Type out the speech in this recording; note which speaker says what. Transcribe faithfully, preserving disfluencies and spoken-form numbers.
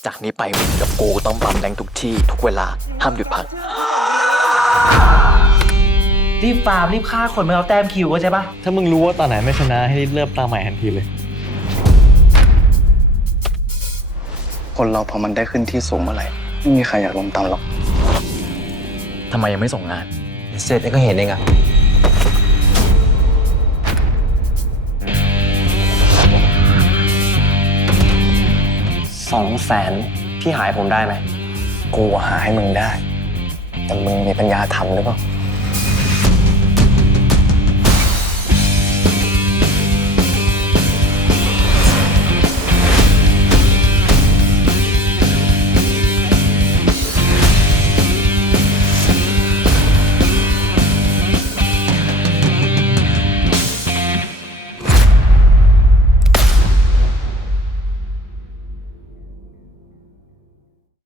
Speaker 1: จากนี้ไปมึงกับกูต้องปั๊มแรงทุกที่ทุกเวลาห้ามหยุดพัก
Speaker 2: รีบฟาร์มรีบฆ่าคนไม่เอาแต้มคิวก็ใช่ปะ
Speaker 3: ถ้ามึงรู้ว่าตอนไหนไม่ชนะให้เริ่มตั้งใหม่ทันทีเลย
Speaker 4: คนเราพอมันได้ขึ้นที่สูงเมื่อไหร่ไม่มีใครอยากลงต่ำหรอก
Speaker 1: ทำไมยังไม่ส่งงาน
Speaker 5: เสร็จก็เห็นเองอะสองแสนพี่หายผมได้ไหมกูหาให้มึงได้แต่มึงมีปัญญาทำหรือเปล่า